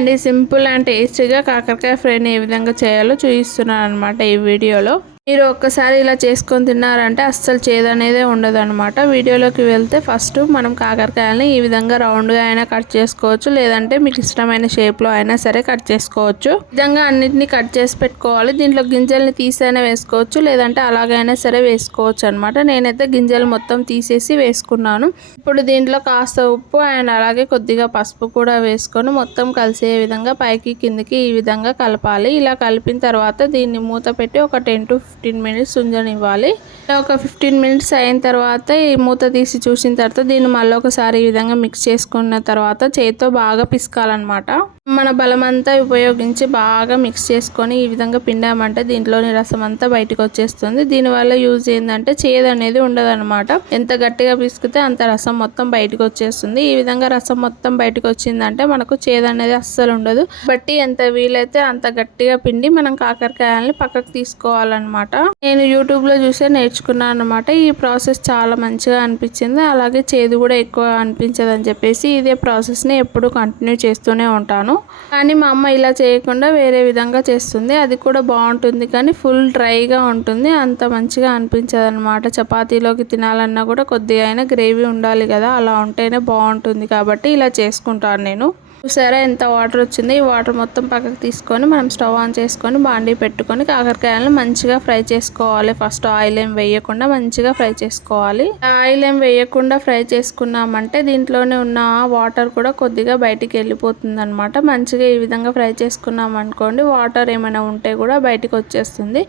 అండి. Simple and టేస్టీగా కాకరకాయ ఫ్రైని ఏ విధంగా చేయాలో చూపిస్తున్నాను అనమాట ఈ వీడియోలో. మీరు ఒక్కసారి ఇలా చేసుకొని తిన్నారంటే అస్సలు చేదనేదే ఉండదు అనమాట వీడియోలోకి వెళ్తే ఫస్ట్ మనం కాకరకాయలని ఈ విధంగా రౌండ్గా అయినా కట్ చేసుకోవచ్చు. లేదంటే మీకు ఇష్టమైన షేప్లో అయినా సరే కట్ చేసుకోవచ్చు. విధంగా అన్నిటిని కట్ చేసి పెట్టుకోవాలి. దీంట్లో గింజల్ని తీసైనా వేసుకోవచ్చు. లేదంటే అలాగైనా సరే వేసుకోవచ్చు అనమాట నేనైతే గింజలు మొత్తం తీసేసి వేసుకున్నాను. ఇప్పుడు దీంట్లో కాస్త ఉప్పు అండ్ అలాగే కొద్దిగా పసుపు కూడా వేసుకొని మొత్తం కలిసే విధంగా పైకి కిందికి ఈ విధంగా కలపాలి. ఇలా కలిపిన తర్వాత దీన్ని మూత పెట్టి ఒక టెన్ టు ఫిఫ్టీన్ మినిట్స్ ఉంచనివ్వాలి. ఒక ఫిఫ్టీన్ మినిట్స్ అయిన తర్వాత ఈ మూత తీసి చూసిన తర్వాత దీన్ని మళ్ళీ ఒకసారి ఈ విధంగా మిక్స్ చేసుకున్న తర్వాత చేతితో బాగా పిసకాలన్నమాట. మన బలమంతా ఉపయోగించి బాగా మిక్స్ చేసుకొని ఈ విధంగా పిండామంటే దీంట్లోని రసం అంతా బయటకు వచ్చేస్తుంది దీనివల్ల యూజ్ ఏంటంటే చేదు అనేది ఉండదన్నమాట. ఎంత గట్టిగా పిసికితే అంత రసం మొత్తం బయటకు వచ్చేస్తుంది ఈ విధంగా రసం మొత్తం బయటకు వచ్చిందంటే మనకు చేదు అనేది అస్సలు ఉండదు. బట్టి ఎంత వీలైతే అంత గట్టిగా పిండి మనం కాకరకాయలని పక్కకు తీసుకోవాలన్నమాట. నేను యూట్యూబ్లో చూసే నేర్చుకున్నాను అనమాట ఈ ప్రాసెస్ చాలా మంచిగా అనిపించింది. అలాగే చేదు కూడా ఎక్కువ అనిపించదని చెప్పేసి ఇదే ప్రాసెస్ని ఎప్పుడు కంటిన్యూ చేస్తూనే ఉంటాను. కానీ మా అమ్మ ఇలా చేయకుండా వేరే విధంగా చేస్తుంది. అది కూడా బాగుంటుంది కానీ ఫుల్ డ్రైగా ఉంటుంది. అంత మంచిగా అనిపించదు అనమాట చపాతీలోకి తినాలన్నా కూడా కొద్దిగా అయినా గ్రేవీ ఉండాలి కదా అలా ఉంటేనే బాగుంటుంది కాబట్టి ఇలా చేసుకుంటాను నేను. చూసారా ఎంత వాటర్ వచ్చింది? ఈ వాటర్ మొత్తం పక్కకు తీసుకొని మనం స్టవ్ ఆన్ చేసుకొని బాండీ పెట్టుకొని కాకరకాయలను మంచిగా ఫ్రై చేసుకోవాలి. ఫస్ట్ ఆయిల్ ఏం వేయకుండా మంచిగా ఫ్రై చేసుకోవాలి. ఆయిల్ ఏం వేయకుండా ఫ్రై చేసుకున్నామంటే దీంట్లోనే ఉన్న వాటర్ కూడా కొద్దిగా బయటికి వెళ్ళిపోతుంది అనమాట మంచిగా ఈ విధంగా ఫ్రై చేసుకున్నాం అనుకోండి వాటర్ ఏమైనా ఉంటే కూడా బయటికి వచ్చేస్తుంది.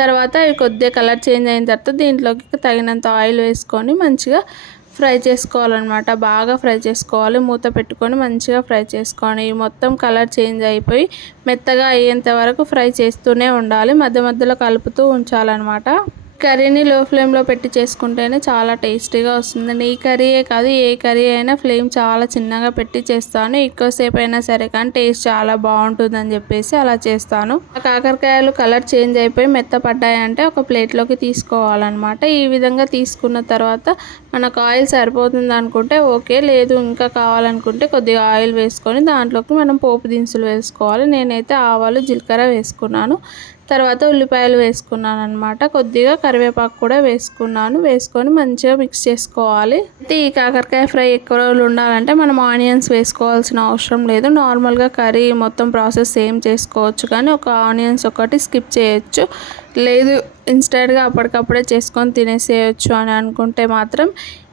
తర్వాత కొద్దిగా కలర్ చేంజ్ అయిన తర్వాత దీంట్లోకి తగినంత ఆయిల్ వేసుకొని మంచిగా ఫ్రై చేసుకోవాలన్నమాట. బాగా ఫ్రై చేసుకోవాలి. మూత పెట్టుకొని మంచిగా ఫ్రై చేసుకొని మొత్తం కలర్ చేంజ్ అయిపోయి మెత్తగా అయ్యేంత వరకు ఫ్రై చేస్తూనే ఉండాలి. మధ్య మధ్యలో కలుపుతూ ఉంచాలన్నమాట. కర్రీని లో ఫ్లేమ్లో పెట్టి చేసుకుంటేనే చాలా టేస్టీగా వస్తుందండి. ఈ కర్రీయే కాదు ఏ కర్రీ అయినా ఫ్లేమ్ చాలా చిన్నగా పెట్టి చేస్తాను. ఎక్కువసేపు అయినా సరే కానీ టేస్ట్ చాలా బాగుంటుందని చెప్పేసి అలా చేస్తాను. కాకరకాయలు కలర్ చేంజ్ అయిపోయి మెత్తపడ్డాయంటే ఒక ప్లేట్లోకి తీసుకోవాలన్నమాట. ఈ విధంగా తీసుకున్న తర్వాత మనకు ఆయిల్ సరిపోతుంది అనుకుంటే ఓకే లేదు ఇంకా కావాలనుకుంటే కొద్దిగా ఆయిల్ వేసుకొని దాంట్లోకి మనం పోపు దినుసులు వేసుకోవాలి. నేనైతే ఆవాలు జీలకర్ర వేసుకున్నాను. తర్వాత ఉల్లిపాయలు వేసుకున్నాను అనమాట కొద్దిగా కరివేపాకు కూడా వేసుకున్నాను. వేసుకొని మంచిగా మిక్స్ చేసుకోవాలి. అయితే ఈ కాకరకాయ ఫ్రై ఎక్కువ రోజులు ఉండాలంటే మనం ఆనియన్స్ వేసుకోవాల్సిన అవసరం లేదు. నార్మల్గా కర్రీ మొత్తం ప్రాసెస్ సేమ్ చేసుకోవచ్చు కానీ ఒక ఆనియన్స్ ఒకటి స్కిప్ చేయొచ్చు. లేదు ఇన్స్టెంట్గా అప్పటికప్పుడే చేసుకొని తినేసేయచ్చు అని అనుకుంటే మాత్రం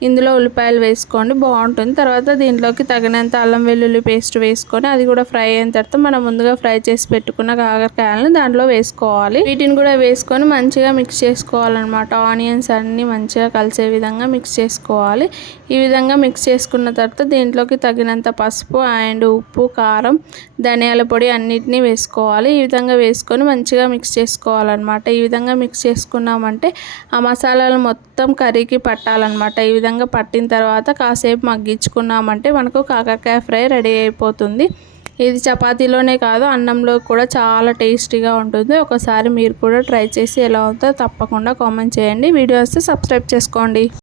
ఇందులో ఉల్లిపాయలు వేసుకోండి బాగుంటుంది. తర్వాత దీంట్లోకి తగినంత అల్లం వెల్లుల్లి పేస్ట్ వేసుకొని అది కూడా ఫ్రై అయిన తర్వాత మనం ముందుగా ఫ్రై చేసి పెట్టుకున్న కాకరకాయలను దాంట్లో వేసుకోవాలి. వీటిని కూడా వేసుకొని మంచిగా మిక్స్ చేసుకోవాలన్నమాట. ఆనియన్స్ అన్నీ మంచిగా కలిసే విధంగా మిక్స్ చేసుకోవాలి. ఈ విధంగా మిక్స్ చేసుకున్న తర్వాత దీంట్లోకి తగినంత పసుపు అండ్ ఉప్పు కారం ధనియాల పొడి అన్నిటినీ వేసుకోవాలి. ఈ విధంగా వేసుకొని మంచిగా మిక్స్ చేసుకోవాలన్నమాట. ఈ విధంగా మిక్స్ చేసుకున్నామంటే ఆ మసాలాలు మొత్తం కర్రీకి పట్టాలన్నమాట. ఈ విధంగా పట్టిన తర్వాత కాసేపు మగ్గించుకున్నామంటే మనకు కాకరకాయ ఫ్రై రెడీ అయిపోతుంది. ఇది చపాతీలోనే కాదు అన్నంలో కూడా చాలా టేస్టీగా ఉంటుంది. ఒకసారి మీరు కూడా ట్రై చేసి ఎలా ఉందో తప్పకుండా కామెంట్ చేయండి. వీడియో వస్తే సబ్స్క్రైబ్ చేసుకోండి.